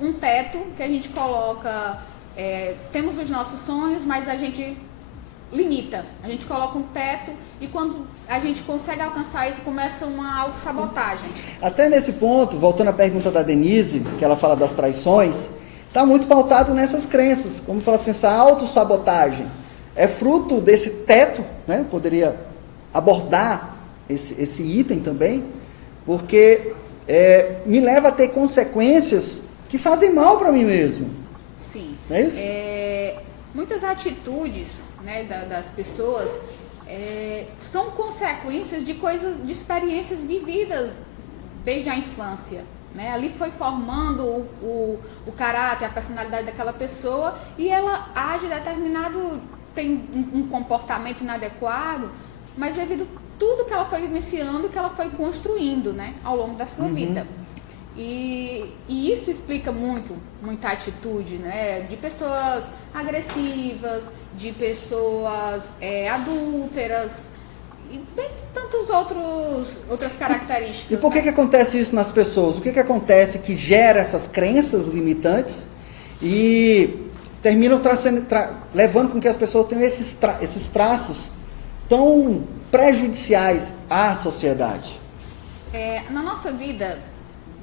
um teto que a gente coloca, temos os nossos sonhos, mas a gente limita, a gente coloca um teto e quando a gente consegue alcançar isso, começa uma autossabotagem. Até nesse ponto, voltando à pergunta da Denise, que ela fala das traições, está muito pautado nessas crenças, como fala assim, essa autossabotagem é fruto desse teto, né? Poderia abordar esse item também, porque me leva a ter consequências que fazem mal para mim mesmo. Sim. Não é isso? Muitas atitudes, né, das pessoas são consequências de coisas, de experiências vividas desde a infância. Né? Ali foi formando o caráter, a personalidade daquela pessoa e ela age determinado, tem um comportamento inadequado, mas devido a tudo que ela foi vivenciando, que ela foi construindo, né, ao longo da sua vida. E isso explica muita atitude, né, de pessoas agressivas, de pessoas adúlteras e bem tantas outras características. E por que acontece isso nas pessoas? O que acontece que gera essas crenças limitantes e terminam levando com que as pessoas tenham esses traços tão prejudiciais à sociedade? Na nossa vida,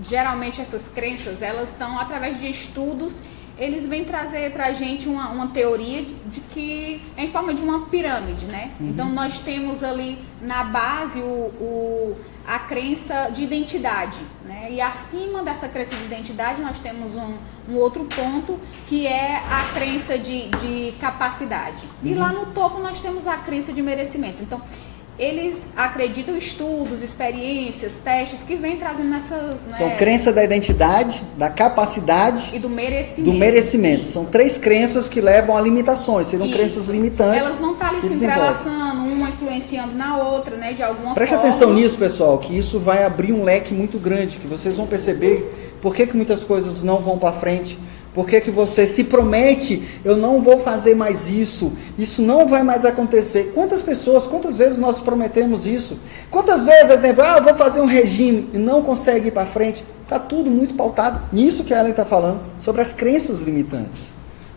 geralmente essas crenças, elas estão através de estudos, eles vêm trazer para a gente uma teoria de que é em forma de uma pirâmide, né? Então nós temos ali na base a crença de identidade, né? E acima dessa crença de identidade nós temos um outro ponto que é a crença de capacidade. E lá no topo nós temos a crença de merecimento. Então eles acreditam estudos, experiências, testes que vêm trazendo essas... Né, Então, crença da identidade, da capacidade e do merecimento. Isso. São três crenças que levam a limitações, seriam crenças limitantes. Elas não estão ali se entrelaçando, uma influenciando na outra, né, de alguma Preste forma. atenção nisso, pessoal, que isso vai abrir um leque muito grande, que vocês vão perceber por que muitas coisas não vão para frente. Por que você se promete, eu não vou fazer mais isso não vai mais acontecer. Quantas vezes nós prometemos isso? Quantas vezes, exemplo, eu vou fazer um regime e não consegue ir para frente? Está tudo muito pautado nisso que a Ellen está falando, sobre as crenças limitantes.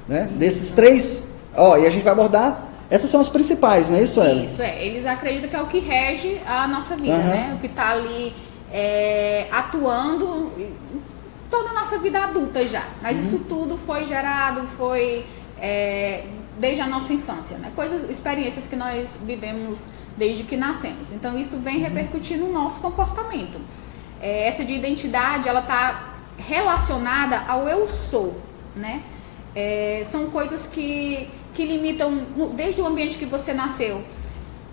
Né? Desses três, e a gente vai abordar, essas são as principais, não é isso, Ellen? Isso, eles acreditam que é o que rege a nossa vida, né? O que está ali atuando... toda a nossa vida adulta já, mas isso tudo foi gerado, desde a nossa infância, né? Experiências que nós vivemos desde que nascemos. Então isso vem repercutir no nosso comportamento. Essa de identidade, ela está relacionada ao eu sou, né? São coisas que limitam, desde o ambiente que você nasceu,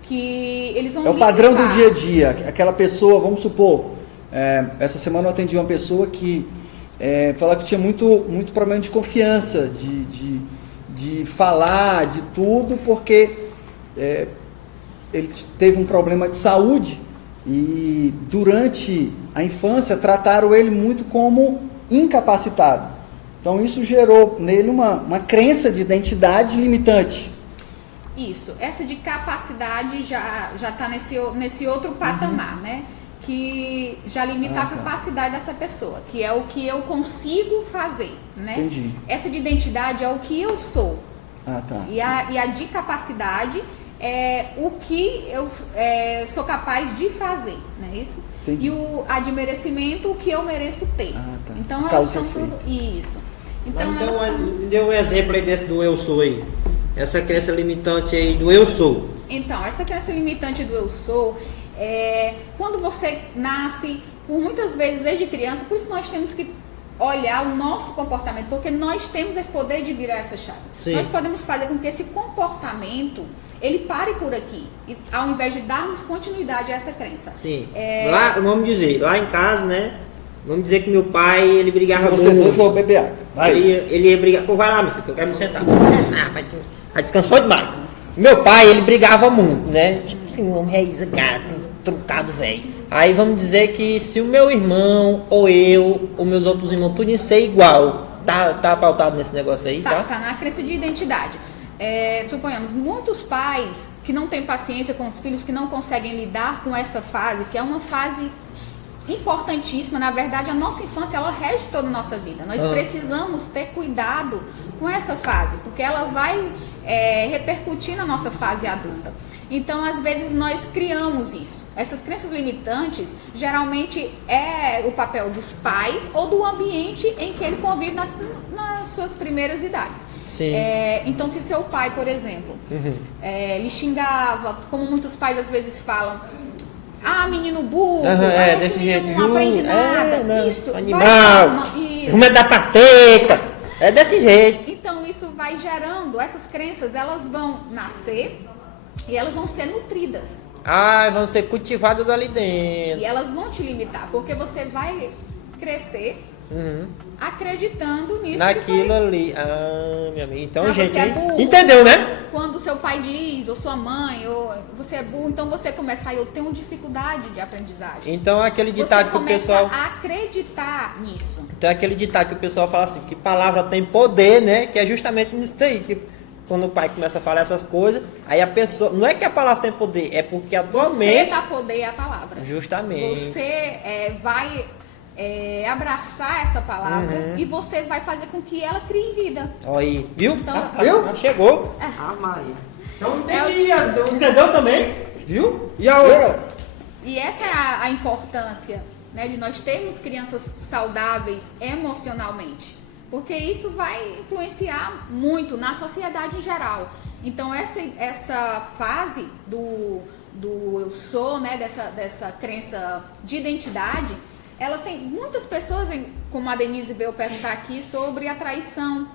que eles vão o padrão do dia a dia, aquela pessoa, vamos supor, essa semana eu atendi uma pessoa que falava que tinha muito problema de confiança, de falar de tudo, porque ele teve um problema de saúde e durante a infância trataram ele muito como incapacitado. Então isso gerou nele uma crença de identidade limitante. Isso, essa de capacidade já está nesse outro patamar, né? Que já limita a capacidade dessa pessoa, que é o que eu consigo fazer, né? Entendi. Essa de identidade é o que eu sou. Tá. E a de capacidade é o que eu sou capaz de fazer, não é isso? Entendi. E a de merecimento, o que eu mereço ter. Tá. Então Causa elas e são efeito. tudo isso. Então, Mas elas são... me dê um exemplo aí desse do eu sou aí. Essa crença limitante aí do eu sou. Então, essa crença limitante do eu sou, quando você nasce, por muitas vezes desde criança, por isso nós temos que olhar o nosso comportamento, porque nós temos esse poder de virar essa chave. Sim. Nós podemos fazer com que esse comportamento, ele pare por aqui, ao invés de darmos continuidade a essa crença. Sim. Lá, vamos dizer, lá em casa, né? Vamos dizer que meu pai, ele brigava Você muito. dois vão beber água. Vai. Ele ia brigar. Pô, vai lá, meu filho, eu quero me sentar. Mas descansou demais. Meu pai, ele brigava muito, né? Tipo assim, um raiz gato, um truncado velho. Aí vamos dizer que se o meu irmão, ou eu, ou meus outros irmãos, tudo ser igual, tá pautado nesse negócio aí, tá? Tá na crença de identidade. Suponhamos, muitos pais que não têm paciência com os filhos, que não conseguem lidar com essa fase, que é uma fase importantíssima. Na verdade, a nossa infância, ela rege toda a nossa vida. Nós precisamos ter cuidado com essa fase, porque ela vai repercutir na nossa fase adulta. Então, às vezes, nós criamos isso. Essas crenças limitantes, geralmente, é o papel dos pais ou do ambiente em que ele convive nas suas primeiras idades. Sim. Então, se seu pai, por exemplo, lhe xingava, como muitos pais às vezes falam, menino burro, esse desse menino jeito. não aprende nada. Não, Isso, animal, como é da paceca. É desse jeito. Então, isso vai gerando, essas crenças, elas vão nascer e elas vão ser nutridas. Vão ser cultivadas ali dentro. E elas vão te limitar, porque você vai crescer acreditando nisso. Naquilo ali. Meu amigo. Então, gente, você é burro. entendeu, né? Quando seu pai diz, ou sua mãe, ou você é burro, então você começa eu tenho dificuldade de aprendizagem. Então, aquele ditado que o pessoal... Você começa a acreditar nisso. Então, aquele ditado que o pessoal fala assim, que palavra tem poder, né? Que é justamente nisso daí, que quando o pai começa a falar essas coisas, aí a pessoa... Não é que a palavra tem poder, é porque atualmente... Você dá poder à palavra. Justamente. Você vai abraçar essa palavra e você vai fazer com que ela crie vida. Olha aí, viu? Então, Viu? Chegou. Maria. Então, entendi. Entendeu também? Viu? E essa é a importância, né, de nós termos crianças saudáveis emocionalmente. Porque isso vai influenciar muito na sociedade em geral. Então, essa fase do eu sou, né, dessa crença de identidade, ela tem muitas pessoas, como a Denise veio perguntar aqui, sobre a traição.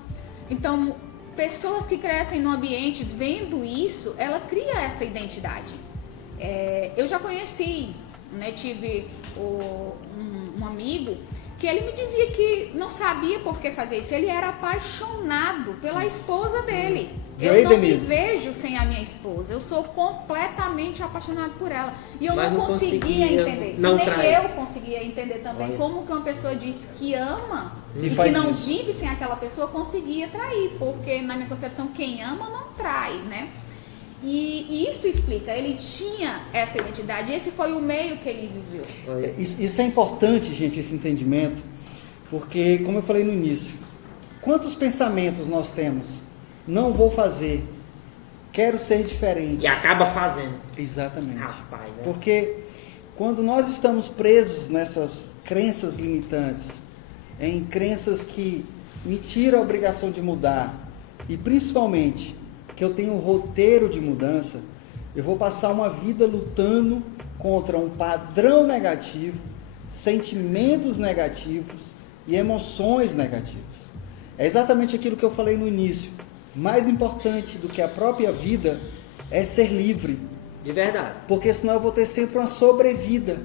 Então, pessoas que crescem no ambiente vendo isso, ela cria essa identidade. Eu já conheci, né, tive um amigo que ele me dizia que não sabia por que fazer isso. Ele era apaixonado pela esposa dele. Eu não me vejo sem a minha esposa. Eu sou completamente apaixonado por ela. E eu não conseguia entender. Nem eu conseguia entender também como que uma pessoa diz que ama e que não vive sem aquela pessoa conseguia trair. Porque, na minha concepção, quem ama não trai, né? E isso explica, ele tinha essa identidade, esse foi o meio que ele viveu. Isso é importante, gente, esse entendimento, porque, como eu falei no início, quantos pensamentos nós temos? Não vou fazer, quero ser diferente. E acaba fazendo. Exatamente. Rapaz, né? Porque quando nós estamos presos nessas crenças limitantes, em crenças que me tiram a obrigação de mudar, e principalmente que eu tenho um roteiro de mudança, eu vou passar uma vida lutando contra um padrão negativo, sentimentos negativos e emoções negativas. É exatamente aquilo que eu falei no início. Mais importante do que a própria vida é ser livre. De verdade. Porque senão eu vou ter sempre uma sobrevida,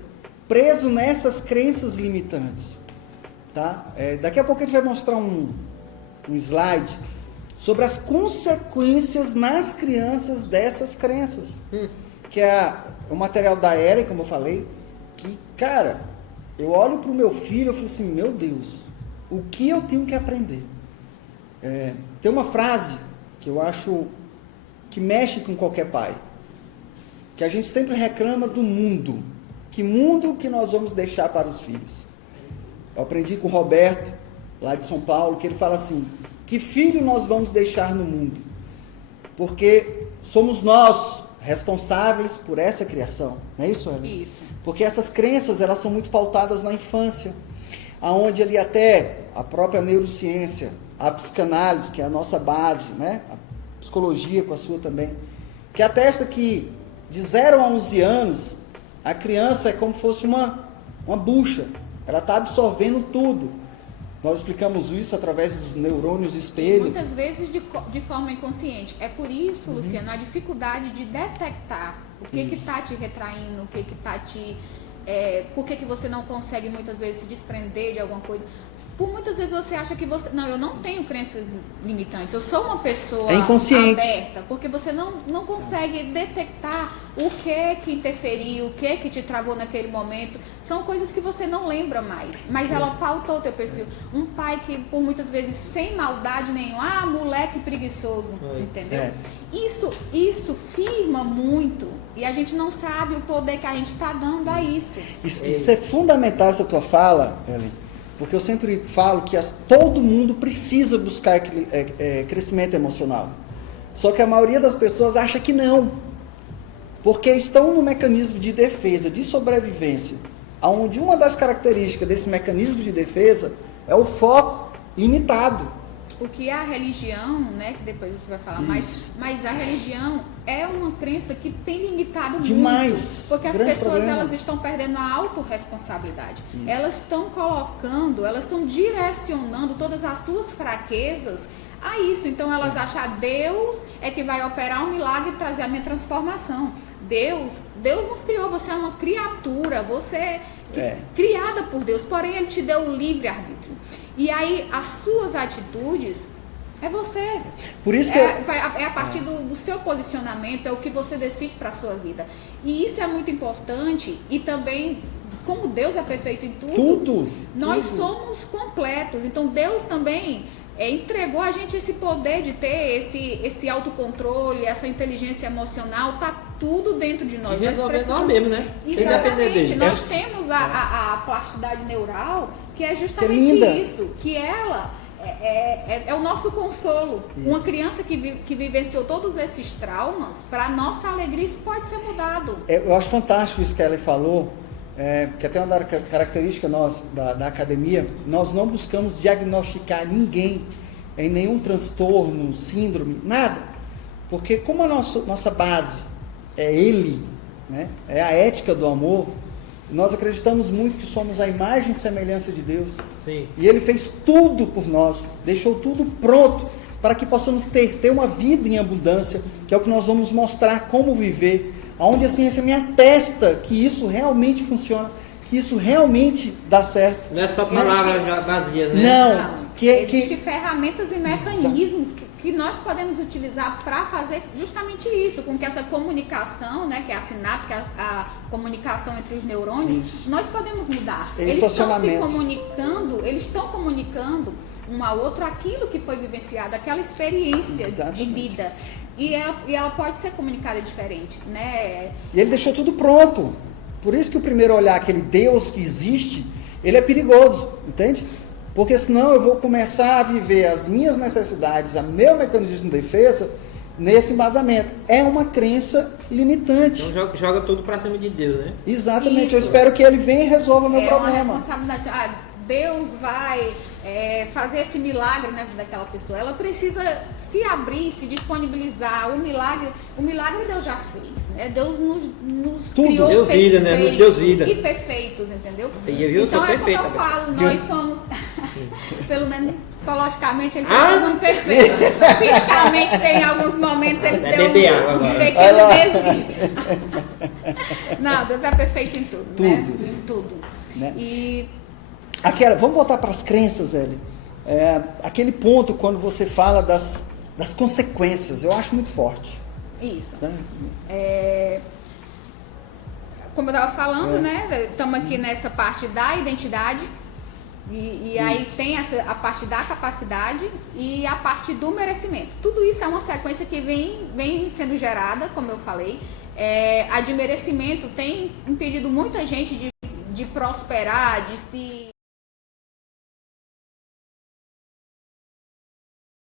preso nessas crenças limitantes. Tá? Daqui a pouco a gente vai mostrar um slide sobre as consequências nas crianças dessas crenças. Que é o material da Ellen, como eu falei, que, cara, eu olho para o meu filho e falo assim, meu Deus, o que eu tenho que aprender? Tem uma frase que eu acho que mexe com qualquer pai, que a gente sempre reclama do mundo. Que mundo que nós vamos deixar para os filhos? Eu aprendi com o Roberto, lá de São Paulo, que ele fala assim, que filho nós vamos deixar no mundo? Porque somos nós responsáveis por essa criação. Não é isso, Ellen? Isso. Porque essas crenças, elas são muito pautadas na infância, aonde ali até a própria neurociência, a psicanálise, que é a nossa base, né? A psicologia com a sua também, que atesta que de 0 a 11 anos, a criança é como se fosse uma bucha, ela está absorvendo tudo. Nós explicamos isso através dos neurônios espelho. Muitas vezes de forma inconsciente. É por isso, Luciano, a dificuldade de detectar o que está te retraindo, o que está te... por que você não consegue muitas vezes se desprender de alguma coisa. Por muitas vezes você acha que você... Não, eu não tenho crenças limitantes, eu sou uma pessoa inconsciente. aberta, porque você não consegue detectar o que interferiu, o que te travou naquele momento. São coisas que você não lembra mais, mas ela pautou o teu perfil. Um pai que, por muitas vezes, sem maldade nenhuma, moleque preguiçoso, entendeu? Isso firma muito, e a gente não sabe o poder que a gente está dando a isso. Isso é fundamental, essa tua fala, Ellen. Porque eu sempre falo que todo mundo precisa buscar crescimento emocional. Só que a maioria das pessoas acha que não. Porque estão no mecanismo de defesa, de sobrevivência, onde uma das características desse mecanismo de defesa é o foco limitado. O que é a religião, né, que depois você vai falar mais, mas a religião é uma crença que tem limitado demais, muito, porque as pessoas elas estão perdendo a autorresponsabilidade. Elas estão colocando, elas estão direcionando todas as suas fraquezas a isso. Então elas acham que Deus é que vai operar um milagre e trazer a minha transformação. Deus nos criou, você é uma criatura, você é criada por Deus, porém Ele te deu o livre-arbítrio. E aí, as suas atitudes, é você. Por isso que é a partir do seu posicionamento, é o que você decide para a sua vida. E isso é muito importante. E também, como Deus é perfeito em tudo, nós somos completos. Então, Deus também entregou a gente esse poder de ter esse autocontrole, essa inteligência emocional, tá tudo dentro de nós. E resolver nós mesmo, né? Exatamente. Nós temos a plasticidade neural, que é justamente isso, que ela é o nosso consolo. Isso. Uma criança que vivenciou todos esses traumas, para nossa alegria, isso pode ser mudado. Eu acho fantástico isso que ela falou, que até uma característica nossa, da academia, nós não buscamos diagnosticar ninguém em nenhum transtorno, síndrome, nada. Porque como a nossa base é Ele, né, é a ética do amor, nós acreditamos muito que somos a imagem e semelhança de Deus. Sim. E Ele fez tudo por nós, deixou tudo pronto para que possamos ter uma vida em abundância, que é o que nós vamos mostrar como viver, onde a ciência me atesta que isso realmente funciona, que isso realmente dá certo. Não é só palavras vazias, né? Não. Existem ferramentas e mecanismos que nós podemos utilizar para fazer justamente isso, com que essa comunicação, né, que é a sinapse, que é a comunicação entre os neurônios, nós podemos mudar. Eles estão se comunicando, eles estão comunicando um ao outro aquilo que foi vivenciado, aquela experiência de vida. E ela pode ser comunicada diferente, né? E Ele deixou tudo pronto. Por isso que o primeiro olhar, aquele Deus que existe, ele é perigoso, entende? Porque senão eu vou começar a viver as minhas necessidades, o meu mecanismo de defesa, nesse embasamento. É uma crença limitante. Então joga tudo para cima de Deus, né? Exatamente. Isso. Eu espero que Ele venha e resolva o meu problema. Uma responsabilidade. Deus vai fazer esse milagre na vida daquela pessoa. Ela precisa se abrir, se disponibilizar. O milagre Deus já fez, né? Deus nos criou deu vida, né? Nos deu vida. E perfeitos, entendeu? Então é como eu falo, nós somos, pelo menos psicologicamente, ele está muito perfeito. Fisicamente tem alguns momentos, eles dão uns pequenos deslizes. Não, Deus é perfeito em tudo, né? Em tudo. Né? E vamos voltar para as crenças, Eli. Aquele ponto quando você fala das consequências. Eu acho muito forte. Isso. Né? Como eu estava falando, né? Estamos aqui nessa parte da identidade. E aí tem a parte da capacidade e a parte do merecimento. Tudo isso é uma sequência que vem sendo gerada, como eu falei. A de merecimento tem impedido muita gente de prosperar, de se